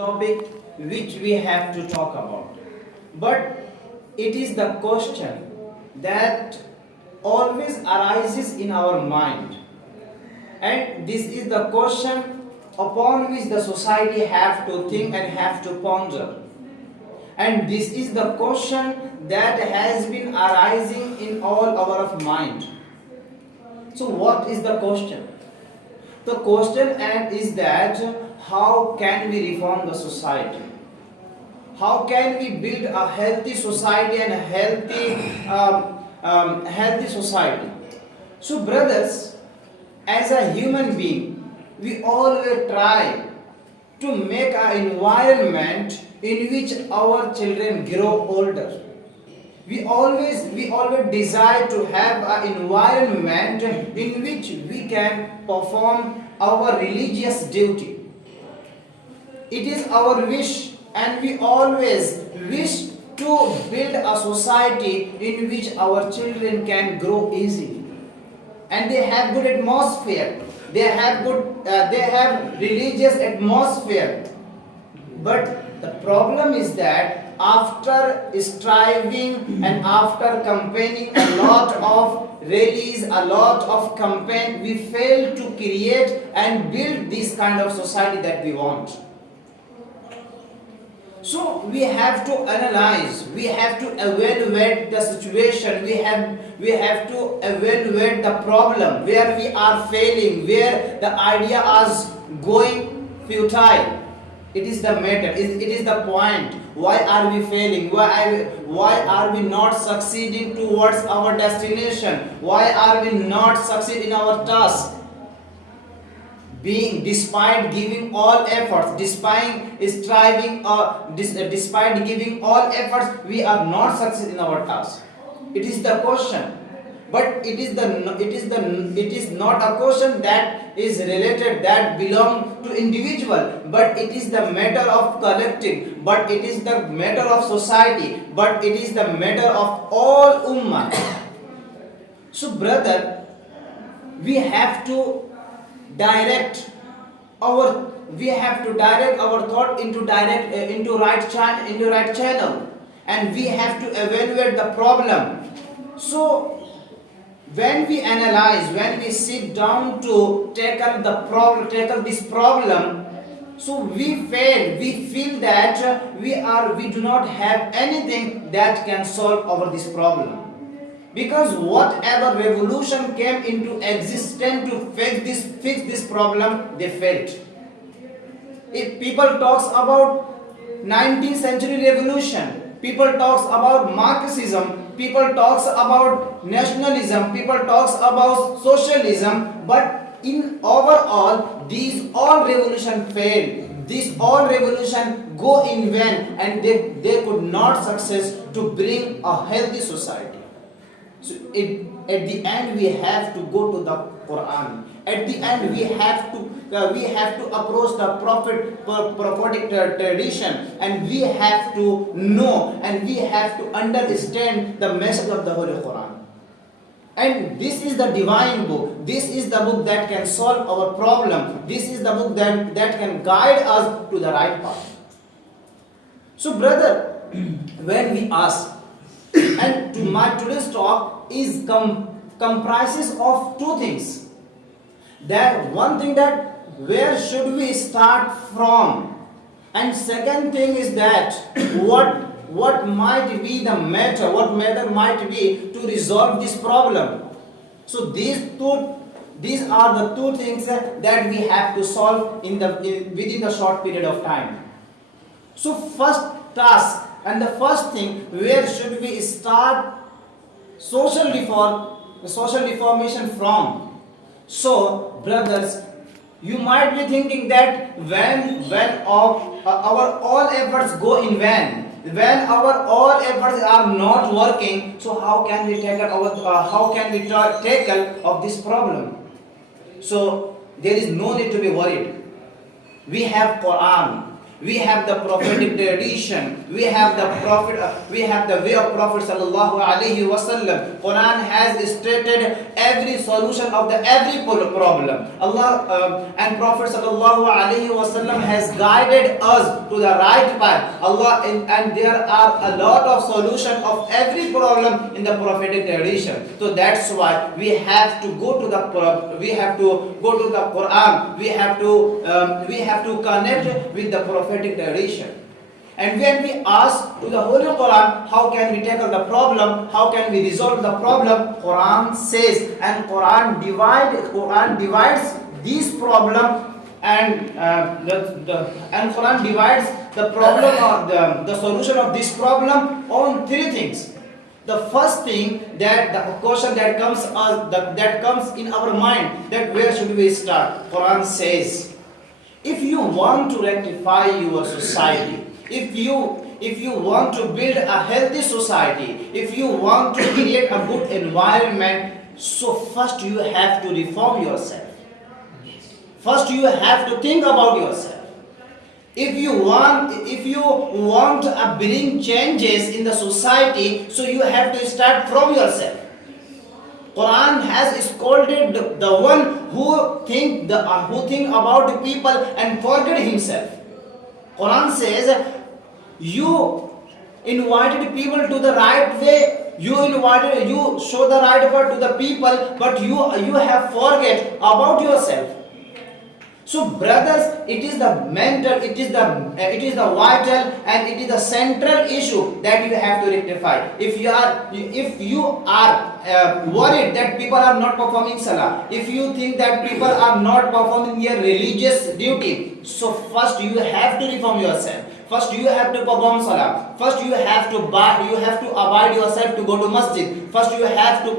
topic which we have to talk about. But it is the question that always arises in our mind. And this is the question upon which the society have to think and have to ponder. And this is the question that has been arising in all our mind. So what is the question? The question is that how can we reform the society? How can we build a healthy society and a healthy society? So brothers, as a human being, we always try to make an environment in which our children grow older. We always desire to have an environment in which we can perform our religious duty. It is our wish, and we always wish to build a society in which our children can grow easily, and they have good atmosphere. They have religious atmosphere. But the problem is that after striving and after campaigning a lot of rallies, a lot of campaign, we fail to create and build this kind of society that we want. So we have to analyze, we have to evaluate the situation, we have to evaluate the problem, where we are failing, where the idea is going futile. It is the matter, it is the point. Why are we failing? Why are we not succeeding towards our destination? Why are we not succeeding in our task? Despite giving all efforts, despite striving, despite giving all efforts, we are not succeeding in our task. It is the question. But it is not a question that is related, that belong to individual, but it is the matter of collective, but it is the matter of society, but it is the matter of all ummah. So brother, we have to direct our thought into right channel, and we have to evaluate the problem. So when we analyze, when we sit down to tackle this problem, so we fail. We feel that we do not have anything that can solve this problem. Because whatever revolution came into existence to fix this problem, they failed. If people talks about 19th century revolution, people talks about Marxism, people talks about nationalism, people talks about socialism, but in overall, these all revolution failed. These all revolution go in vain, and they could not success to bring a healthy society. So at the end, we have to go to the Quran. At the end, we have to approach the prophetic tradition, and we have to know and we have to understand the message of the Holy Quran. And this is the divine book. This is the book that can solve our problem. This is the book that can guide us to the right path. So brother, when we ask, and my today's talk is comprises of two things. That one thing, that where should we start from, and second thing is that what might be the matter, what matter might be to resolve this problem. So these are the two things that we have to solve within the short period of time. So first task, and the first thing, where should we start social reformation from? So brothers, you might be thinking that when our all efforts go in vain, when our all efforts are not working, so how can we tackle of this problem? So there is no need to be worried. We have Quran. we have the prophetic tradition, we have the prophet, we have the way of Prophet sallallahu alaihi wasallam. Quran has stated every solution of the every problem. And Prophet sallallahu alaihi wasallam has guided us to the right path. And there are a lot of solution of every problem in the prophetic tradition. So that's why we have to go to the Quran. We have to connect with the prophetic tradition. And when we ask to the Holy Quran, how can we tackle the problem? How can we resolve the problem? Quran says, and Quran divides these problem, and Quran divides the problem or the solution of this problem on three things. The first thing, that the question that comes in our mind, that where should we start? Quran says, if you want to rectify your society, if you want to build a healthy society, if you want to create a good environment, so first you have to reform yourself. First you have to think about yourself. If you want to bring changes in the society, so you have to start from yourself. Quran has scolded the one who think about the people and forget himself. Quran says, you invited people to the right way, you show the right word to the people, but you have forget about yourself. So brothers, it is the mental, it is the vital, and it is the central issue that you have to rectify. If you are worried that people are not performing salah, if you think that people are not performing their religious duty, so first you have to reform yourself. First you have to perform salah. First you have to abide yourself to go to masjid. First you have to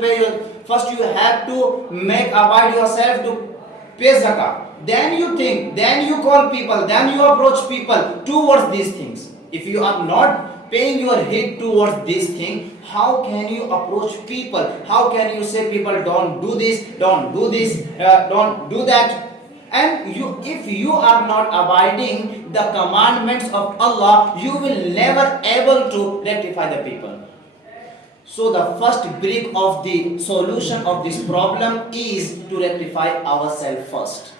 abide yourself to pay zakah. Then you think, then you call people, then you approach people towards these things. If you are not paying your heed towards these things, how can you approach people? How can you say people don't do this, don't do that? And if you are not abiding the commandments of Allah, you will never able to rectify the people. So the first brick of the solution of this problem is to rectify ourselves first.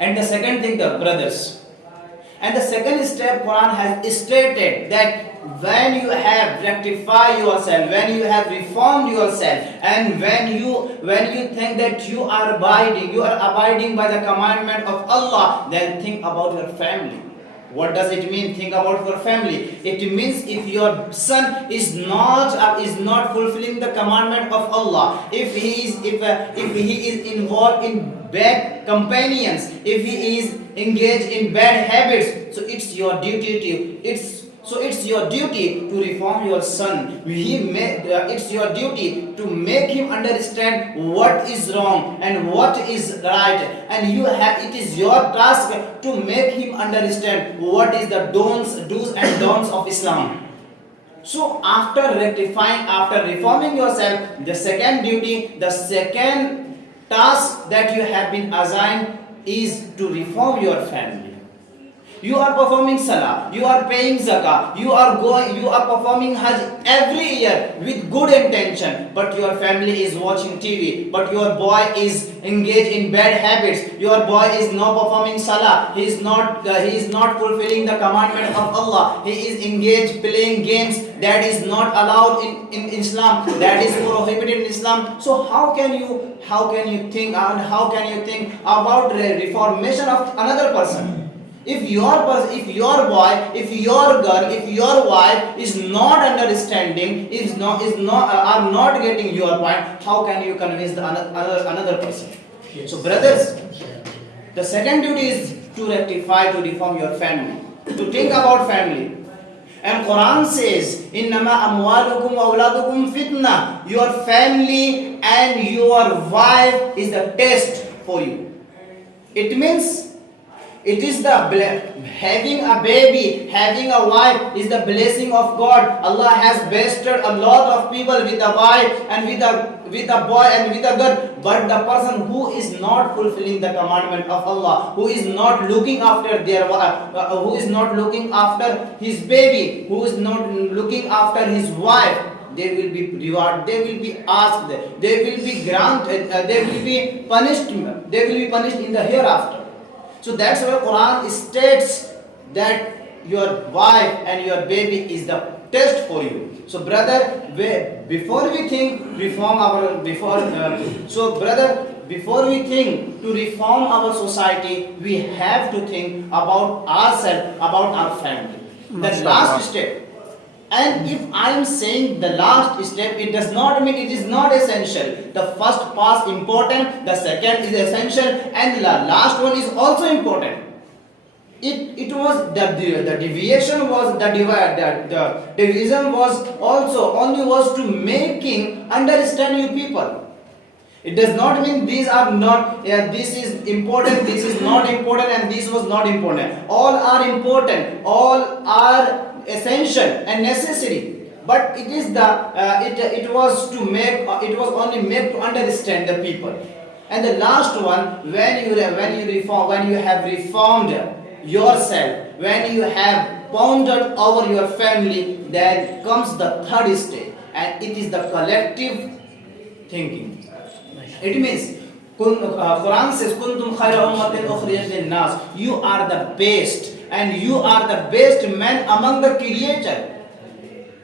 And the second thing, the brothers, and the second step, Quran has stated that when you have rectified yourself, when you have reformed yourself, and when you think that you are abiding by the commandment of Allah, then think about your family. What does it mean? Think about your family. It means if your son is not fulfilling the commandment of Allah, if he is involved in bad companions, if he is engaged in bad habits, so it's your duty to reform your son. It's your duty to make him understand what is wrong and what is right, and it is your task to make him understand what is the do's and don'ts of Islam. So after reforming yourself, the second task that you have been assigned is to reform your family. You are performing salah, you are paying zakah, you are performing hajj every year with good intention, but your family is watching TV, but your boy is engaged in bad habits, your boy is not performing salah, he is not fulfilling the commandment of Allah, he is engaged playing games that is not allowed in Islam, that is prohibited in Islam. So how can you think about the reformation of another person? If your boy, if your girl, if your wife is not understanding, are not getting your point, how can you convince another person? So brothers, the second duty is to rectify, to reform your family, to think about family. And Quran says, "Innama amwalukum wa auladukum fitna." Your family and your wife is the test for you. It means It is the having a baby, having a wife is the blessing of God. Allah has bestowed a lot of people with a wife and with a boy and with a girl. But the person who is not fulfilling the commandment of Allah, who is not looking after their who is not looking after his baby, who is not looking after his wife, they will be rewarded, they will be asked, they will be granted, they will be punished, in the hereafter. So that's why Quran states that your wife and your baby is the test for you. So brother, before we think before we think to reform our society, we have to think about ourselves, about our family. The last step. And if I am saying the last step, it does not mean it is not essential. The first part is important, the second is essential, and the last one is also important. It was the deviation was the division was also only was to making understand you people. It does not mean these are not, this is important, this is not important, and this was not important. All are important, all are essential and necessary. But it is it was only made to understand the people. And the last one, when you have reformed yourself, when you have pondered over your family, then comes the third stage, and it is the collective thinking. It means Quran says, "Kuntum khayra ummatin ukhrijat lin-nas." You are the best, and you are the best man among the creature.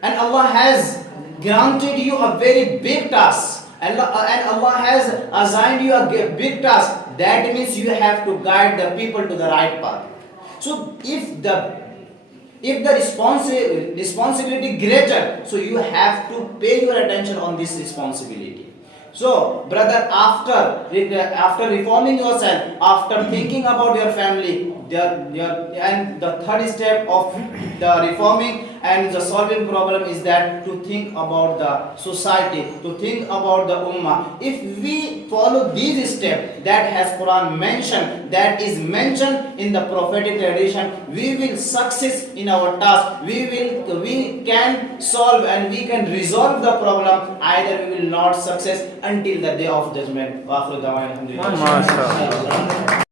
And Allah has granted you a very big task, and Allah has assigned you a big task. That means you have to guide the people to the right path. So if the responsibility greater, so you have to pay your attention on this responsibility. So, brother, after reforming yourself, after thinking about your family, and the third step of the reforming and the solving problem is that to think about the society, to think about the ummah. If we follow these steps that has Quran mentioned, that is mentioned in the prophetic tradition, we will success in our task. We can solve and we can resolve the problem. Either we will not success until the day of judgment.